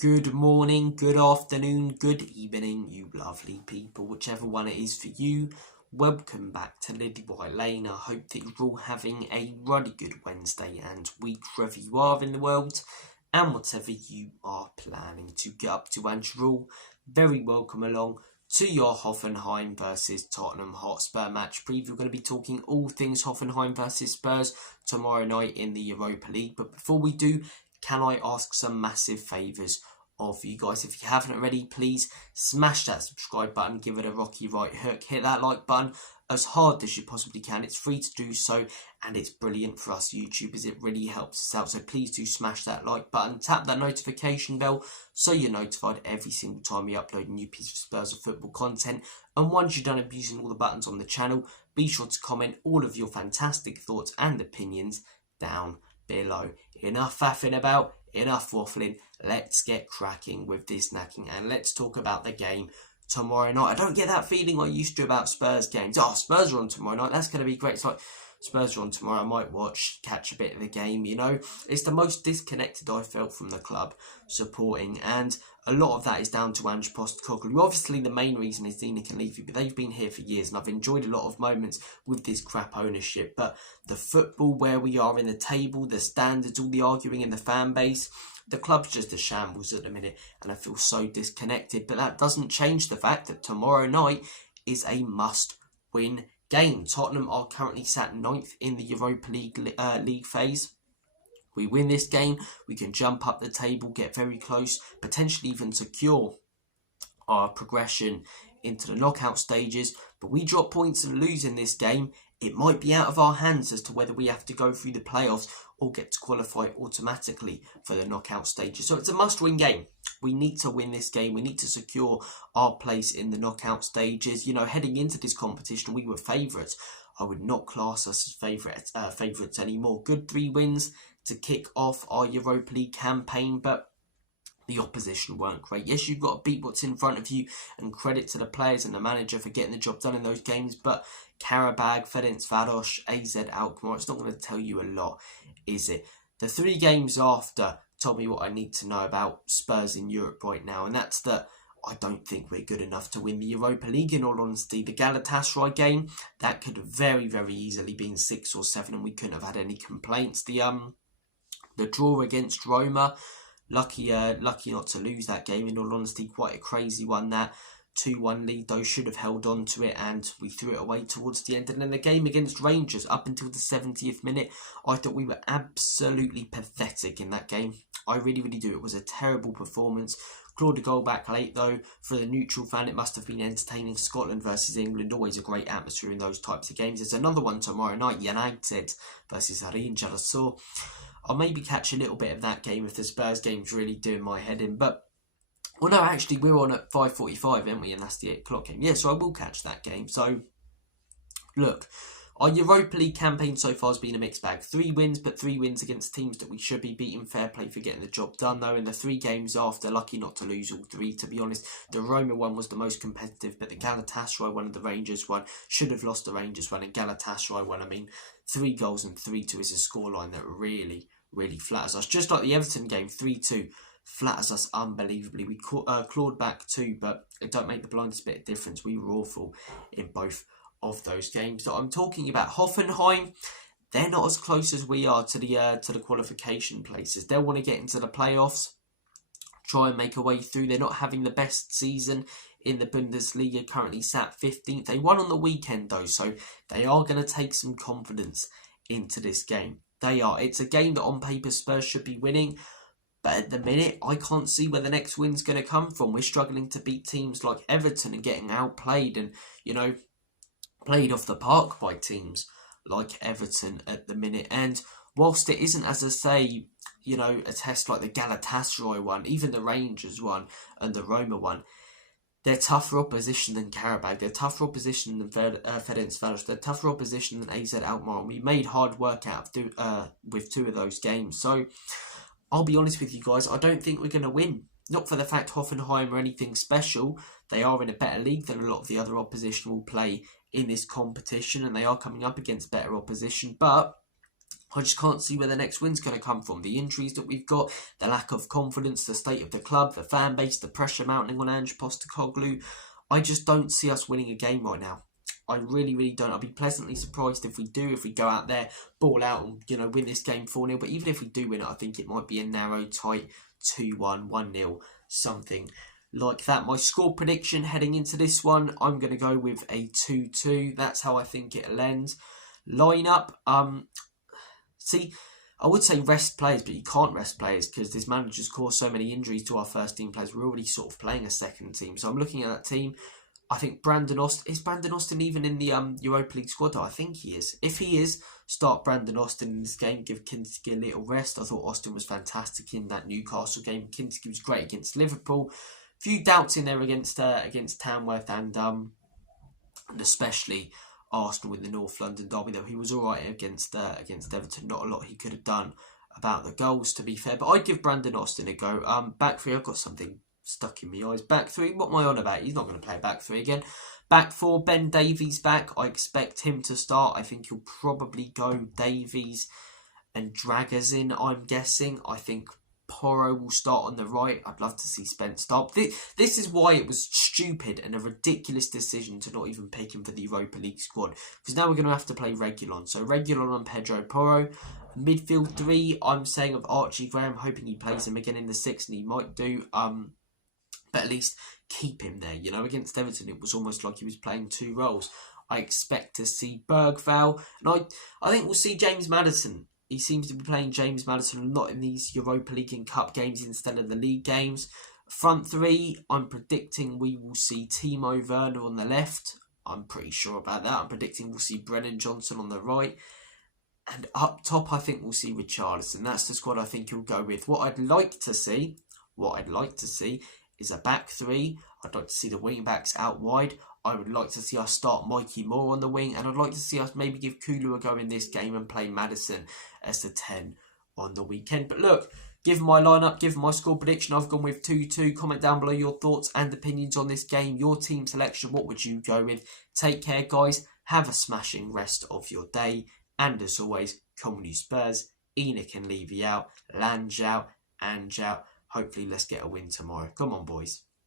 Good morning, good afternoon, good evening, you lovely people, whichever one it is for you. Welcome back to Lilywhite Lane. I hope that you're all having a really good Wednesday and week wherever you are in the world and whatever you are planning to get up to. And you're all very welcome along to your Hoffenheim versus Tottenham Hotspur match preview. We're going to be talking all things Hoffenheim versus Spurs tomorrow night in the Europa League. But before we do, can I ask some massive favours of you guys? If you haven't already, please smash that subscribe button, give it a rocky right hook, hit that like button as hard as you possibly can. It's free to do so and it's brilliant for us YouTubers. It really helps us out, so please do smash that like button, tap that notification bell so you're notified every single time we upload a new piece of Spurs or football content. And once you're done abusing all the buttons on the channel, be sure to comment all of your fantastic thoughts and opinions down below. Enough faffing about, enough waffling, let's get cracking with this knacking and let's talk about the game tomorrow night. I don't get that feeling I used to about Spurs games. Oh, Spurs are on tomorrow night, that's going to be great. It's like, Spurs are on tomorrow, I might watch, catch a bit of the game, you know. It's the most disconnected I felt from the club supporting, and a lot of that is down to Ange Postecoglou. Obviously, the main reason is Dina and Levy, but they've been here for years, and I've enjoyed a lot of moments with this crap ownership. But the football, where we are in the table, the standards, all the arguing in the fan base, the club's just a shambles at the minute, and I feel so disconnected. But that doesn't change the fact that tomorrow night is a must-win game. Tottenham are currently sat 9th in the Europa League phase. We win this game, we can jump up the table, get very close, potentially even secure our progression into the knockout stages. But we drop points and lose in this game, it might be out of our hands as to whether we have to go through the playoffs or get to qualify automatically for the knockout stages. So it's a must-win game. We need to win this game. We need to secure our place in the knockout stages. You know, heading into this competition, we were favourites. I would not class us as favourites anymore. Good 3 wins to kick off our Europa League campaign, but the opposition weren't great. Yes, you've got to beat what's in front of you, and credit to the players and the manager for getting the job done in those games, but Karabag, Ferencváros, AZ Alkmaar, it's not going to tell you a lot, is it? The 3 games after told me what I need to know about Spurs in Europe right now, and that's that I don't think we're good enough to win the Europa League, in all honesty. The Galatasaray game, that could have very, very easily been 6 or 7 and we couldn't have had any complaints. The draw against Roma, lucky not to lose that game, in all honesty. Quite a crazy one, that 2-1 lead though, should have held on to it and we threw it away towards the end. And then the game against Rangers, up until the 70th minute, I thought we were absolutely pathetic in that game. I really, really do. It was a terrible performance. Clawed a goal back late though. For the neutral fan, it must have been entertaining. Scotland versus England, always a great atmosphere in those types of games. There's another one tomorrow night, United versus Rangers. So I'll maybe catch a little bit of that game if the Spurs game's really doing my head in. But, well, no, actually, we're on at 5:45, aren't we? And that's the 8 o'clock game. Yeah, so I will catch that game. So, look, our Europa League campaign so far has been a mixed bag. 3 wins, but 3 wins against teams that we should be beating. Fair play for getting the job done, though. In the 3 games after, lucky not to lose all 3, to be honest. The Roma one was the most competitive, but the Galatasaray one and the Rangers one should have lost. The Rangers one and Galatasaray one, I mean, 3 goals and 3-2 is a scoreline that really flatters us. Just like the Everton game, 3-2. Flatters us unbelievably. We clawed back 2, but it don't make the blindest bit of difference. We were awful in both of those games that I'm talking about. Hoffenheim, they're not as close as we are to the qualification places. They'll want to get into the playoffs, try and make a way through. They're not having the best season in the Bundesliga, currently sat 15th. They won on the weekend though, so they are going to take some confidence into this game. They are. It's a game that on paper Spurs should be winning, but at the minute I can't see where the next win's going to come from. We're struggling to beat teams like Everton and getting outplayed and, you know, played off the park by teams like Everton at the minute. And whilst it isn't, as I say, you know, a test like the Galatasaray one, even the Rangers one and the Roma one, they're tougher opposition than Karabag. They're tougher opposition than Ferencváros. They're tougher opposition than AZ Alkmaar. We made hard work out with 2 of those games. So I'll be honest with you guys, I don't think we're going to win. Not for the fact Hoffenheim are anything special. They are in a better league than a lot of the other opposition will play in this competition, and they are coming up against better opposition. But I just can't see where the next win's going to come from. The injuries that we've got, the lack of confidence, the state of the club, the fan base, the pressure mounting on Ange Postecoglou. I just don't see us winning a game right now. I really, really don't. I'll be pleasantly surprised if we do, if we go out there, ball out and, win this game 4-0. But even if we do win it, I think it might be a narrow, tight 2-1, 1-0, something like that. My score prediction heading into this one, I'm going to go with a 2-2. That's how I think it'll end. Lineup, see, I would say rest players, but you can't rest players because this manager's caused so many injuries to our first team players. We're already sort of playing a second team. So I'm looking at that team. I think Brandon Austin... Is Brandon Austin even in the Europa League squad? I think he is. If he is, start Brandon Austin in this game. Give Kinski a little rest. I thought Austin was fantastic in that Newcastle game. Kinski was great against Liverpool. Few doubts in there against Tamworth and especially Arsenal in the North London derby, though he was all right against Everton. Not a lot he could have done about the goals, to be fair. But I'd give Brandon Austin a go. Back three, I've got something stuck in my eyes. Back three, what am I on about? He's not going to play back three again. Back four, Ben Davies back. I expect him to start. I think he'll probably go Davies and drag us in, I'm guessing. I think Porro will start on the right. I'd love to see Spence start. This is why it was stupid and a ridiculous decision to not even pick him for the Europa League squad. Because now we're going to have to play Reguilon. So Reguilon and Pedro Porro. Midfield three, I'm saying of Archie Graham, hoping he plays him again in the 6, and he might do. But at least keep him there. Against Everton, it was almost like he was playing two roles. I expect to see Bergvall. And I think we'll see James Maddison. He seems to be playing James Maddison a lot in these Europa League and Cup games instead of the league games. Front three, I'm predicting we will see Timo Werner on the left. I'm pretty sure about that. I'm predicting we'll see Brennan Johnson on the right. And up top, I think we'll see Richarlison. That's the squad I think he'll go with. What I'd like to see is a back three. I'd like to see the wing backs out wide. I would like to see us start Mikey Moore on the wing, and I'd like to see us maybe give Kulu a go in this game and play Maddison as the 10 on the weekend. But look, given my lineup, given my score prediction, I've gone with 2-2. Comment down below your thoughts and opinions on this game. Your team selection, what would you go with? Take care, guys. Have a smashing rest of your day. And as always, come on you Spurs. Enoch and Levy out. Lange out. Ange out. Hopefully, let's get a win tomorrow. Come on, boys.